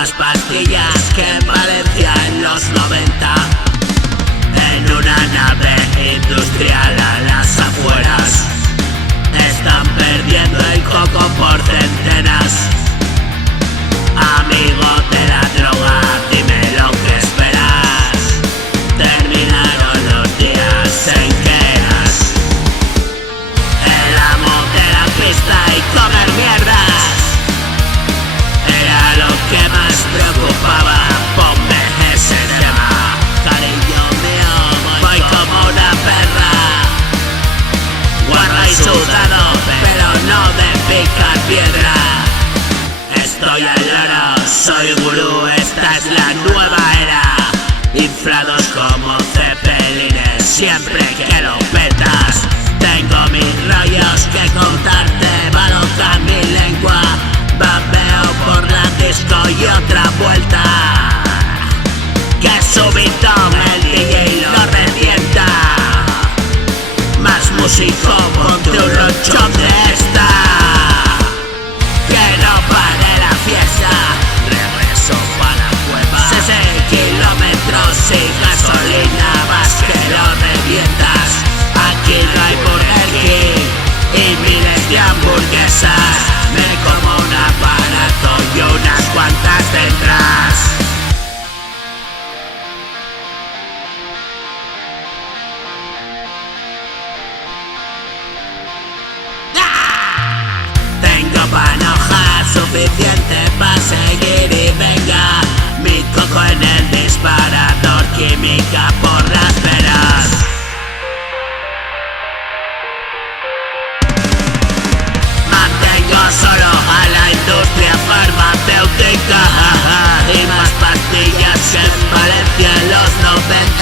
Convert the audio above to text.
más pastillas que en Valencia en los 90. En una nave industrial a las afueras están perdiendo el coco por centenas. Amigo de la droga, dime lo que esperas. Terminaron los días en que eras el amo de la pista y comer mierdas era lo que más preocupaba. Ponme ese tema, cariño mío, voy como una perra, guarda y sudado, pero no de picar piedra. Estoy al loro, soy gurú, esta es la nueva era. Inflados como cepelines, siempre que lo petas. Tengo mis rollos que contarte, va loca mi lengua. Bambeo por la disco y otra vuelta. Que subidón el DJ lo revienta. Más músico, ponte un ronchón de esta. Que no pare la fiesta, regreso pa' la cueva. 60 kilómetros y gasolina, vas que lo revientas. Aquí no hay Burger King y miles de hamburguesas. Me como un aparato y unas cuantas detrás. Tengo panoja suficiente para seguir y venga. Mi coco en el disparador, química por las venas. Mantengo solo a la industria farmacéutica y más pastillas que en Valencia en los 90.